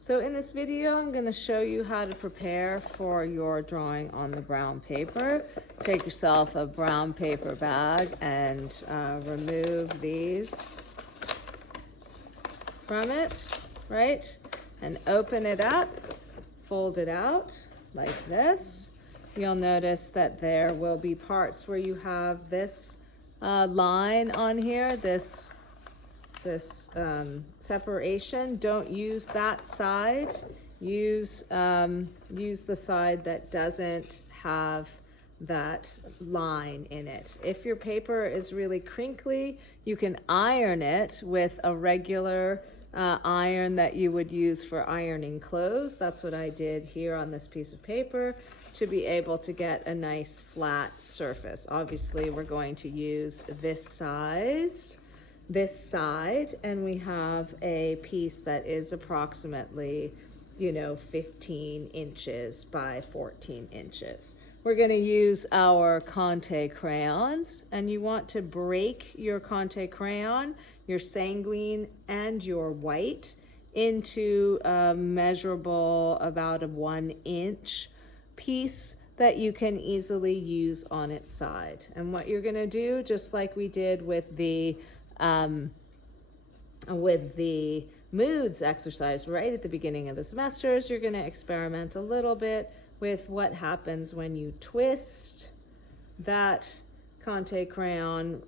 So in this video, I'm going to show you how to prepare for your drawing on the brown paper. Take yourself a brown paper bag and remove these from it, right? And open it up, fold it out like this. You'll notice that there will be parts where you have this line on here, this separation. Don't use that side. Use the side that doesn't have that line in it. If your paper is really crinkly, you can iron it with a regular iron that you would use for ironing clothes. That's what I did here on this piece of paper to be able to get a nice flat surface. Obviously, we're going to use this side, and we have a piece that is approximately 15 inches by 14 inches. We're going to use our conte crayons, and you want to break your conte crayon, your sanguine and your white, into a measurable about a 1 inch piece that you can easily use on its side. And what you're going to do, just like we did with the moods exercise right at the beginning of the semester, is you're going to experiment a little bit with what happens when you twist that conte crayon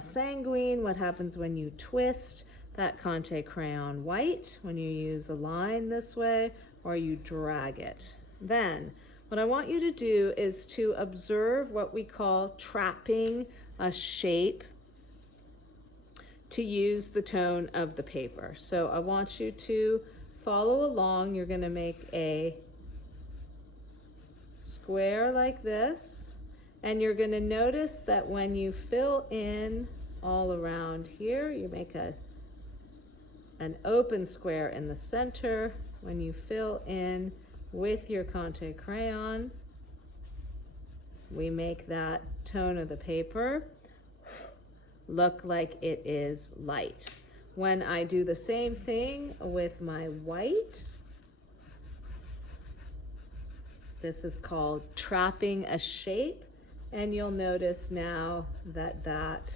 sanguine, what happens when you twist that conte crayon white, when you use a line this way or you drag it. Then what I want you to do is to observe what we call trapping a shape to use the tone of the paper. So I want you to follow along. You're going to make a square like this, and you're going to notice that when you fill in all around here, you make an open square in the center. When you fill in with your conte crayon, we make that tone of the paper look like it is light. When I do the same thing with my white, this is called trapping a shape, and you'll notice now that that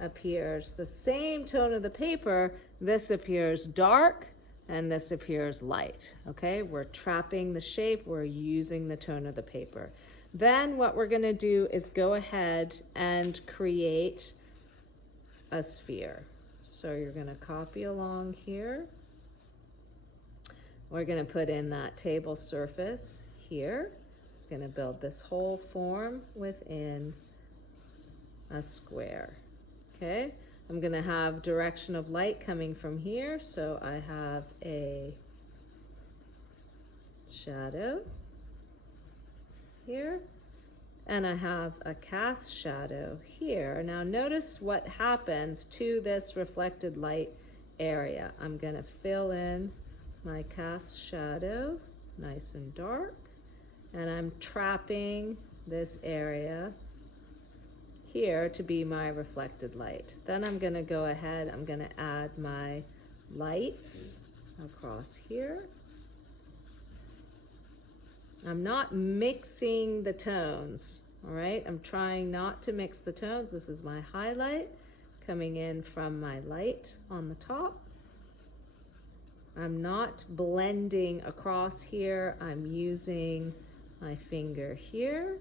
appears the same tone of the paper. This appears dark and this appears light. Okay, we're trapping the shape, we're using the tone of the paper. Then what we're going to do is go ahead and create a sphere. So you're going to copy along here. We're going to put in that table surface here. We're going to build this whole form within a square. Okay, I'm going to have direction of light coming from here. So I have a shadow here, and I have a cast shadow here. Now notice what happens to this reflected light area. I'm going to fill in my cast shadow nice and dark, and I'm trapping this area here to be my reflected light. Then I'm going to go ahead, I'm going to add my lights across here. I'm not mixing the tones, all right? I'm trying not to mix the tones. This is my highlight coming in from my light on the top. I'm not blending across here. I'm using my finger here.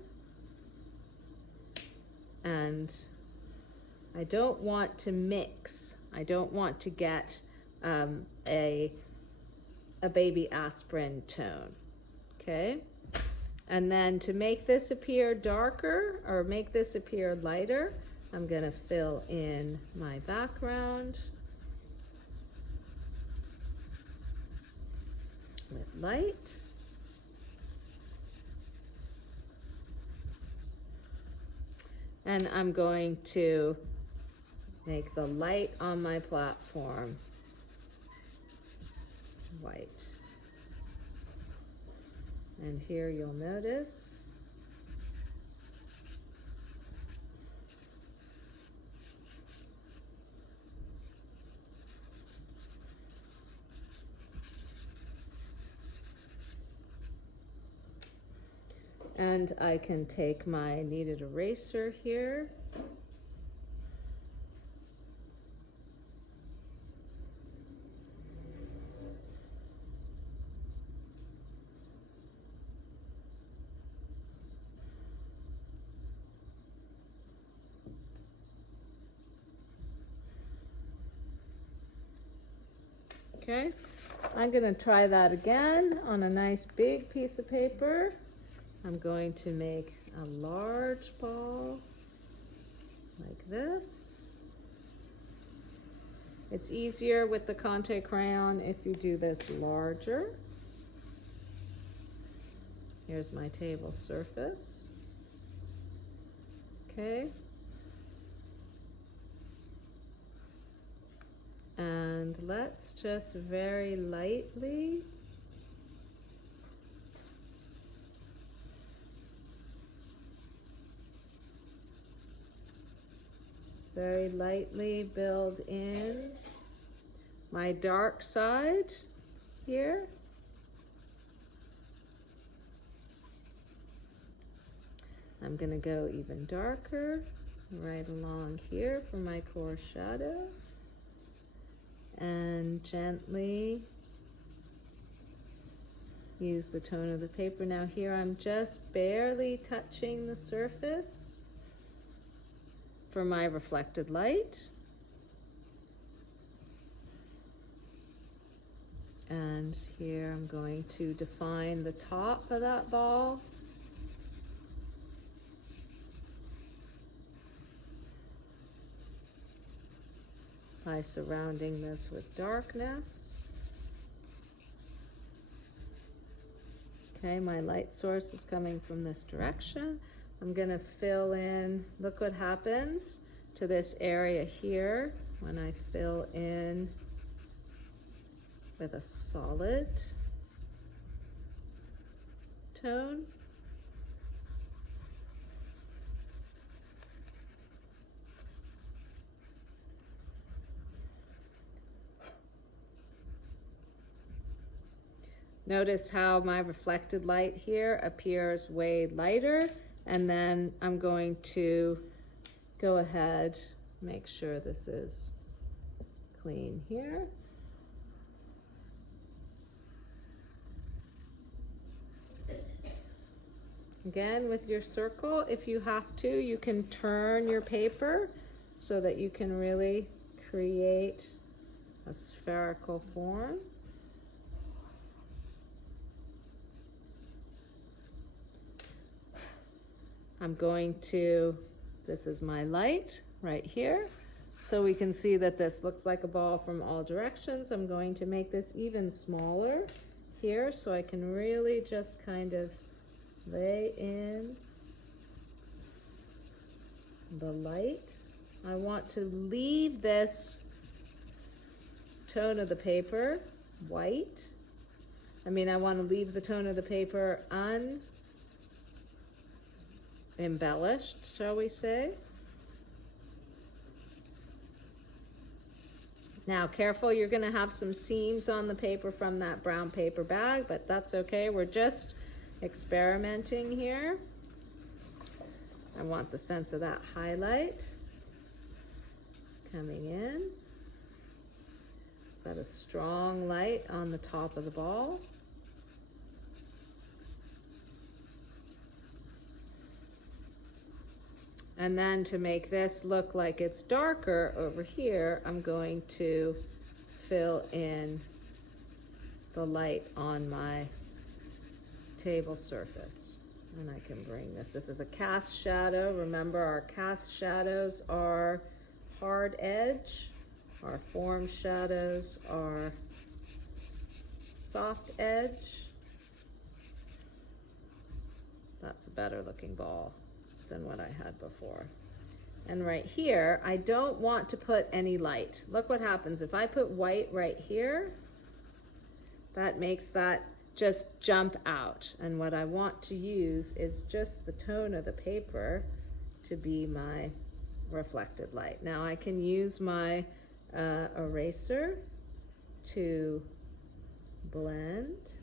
And I don't want to mix. I don't want to get a baby aspirin tone, okay? And then to make this appear darker or make this appear lighter, I'm going to fill in my background with light. And I'm going to make the light on my platform white. And here you'll notice And I can take my kneaded eraser here. Okay, I'm going to try that again on a nice big piece of paper. I'm going to make a large ball like this. It's easier with the Conte crayon if you do this larger. Here's my table surface. Okay. And let's just very lightly build in my dark side here. I'm going to go even darker right along here for my core shadow. And gently use the tone of the paper. Now here I'm just barely touching the surface for my reflected light. And here I'm going to define the top of that ball. By surrounding this with darkness. Okay, my light source is coming from this direction. I'm going to fill in, look what happens to this area here when I fill in with a solid tone. Notice how my reflected light here appears way lighter, and then I'm going to go ahead, make sure this is clean here. Again, with your circle, if you have to, you can turn your paper so that you can really create a spherical form. I'm going to, this is my light right here. So we can see that this looks like a ball from all directions. I'm going to make this even smaller here so I can really just kind of lay in the light. I want to leave this tone of the paper white. I want to leave the tone of the paper embellished, shall we say. Now, careful, you're going to have some seams on the paper from that brown paper bag, but that's okay. We're just experimenting here. I want the sense of that highlight coming in. Got a strong light on the top of the ball. And then to make this look like it's darker over here, I'm going to fill in the light on my table surface. And I can bring this. This is a cast shadow. Remember, our cast shadows are hard edge. Our form shadows are soft edge. That's a better looking ball than what I had before. And right here, I don't want to put any light. Look what happens. If I put white right here, that makes that just jump out. And what I want to use is just the tone of the paper to be my reflected light. Now I can use my eraser to blend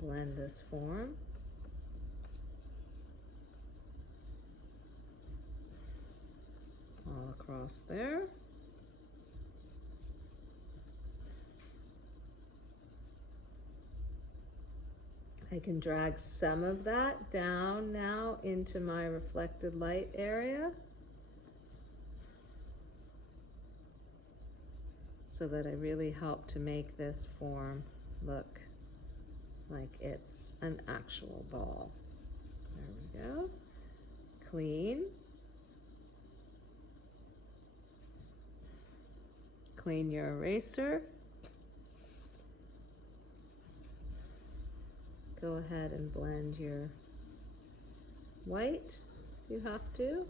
Blend this form. All across there. I can drag some of that down now into my reflected light area so that I really help to make this form look like it's an actual ball. There we go. Clean. Clean your eraser. Go ahead and blend your white if you have to.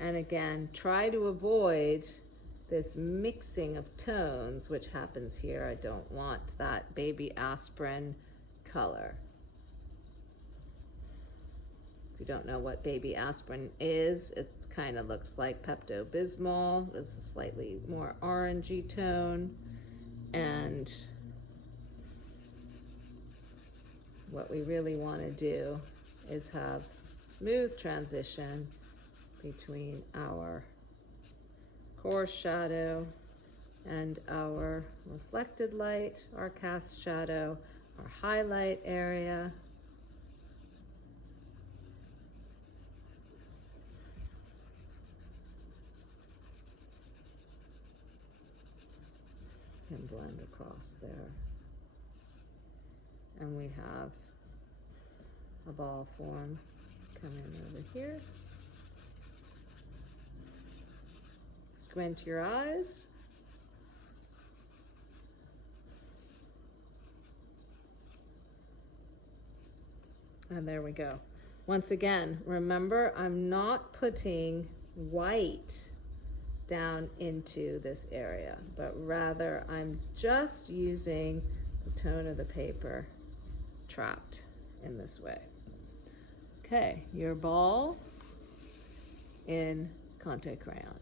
And again, try to avoid this mixing of tones, which happens here. I don't want that baby aspirin color. If you don't know what baby aspirin is, it kind of looks like Pepto-Bismol. It's a slightly more orangey tone. And what we really want to do is have smooth transition between our coarse shadow and our reflected light, our cast shadow, our highlight area. And blend across there. And we have a ball form coming over here. Squint your eyes. And there we go. Once again, remember, I'm not putting white down into this area, but rather I'm just using the tone of the paper trapped in this way. Okay, your ball in Conte crayon.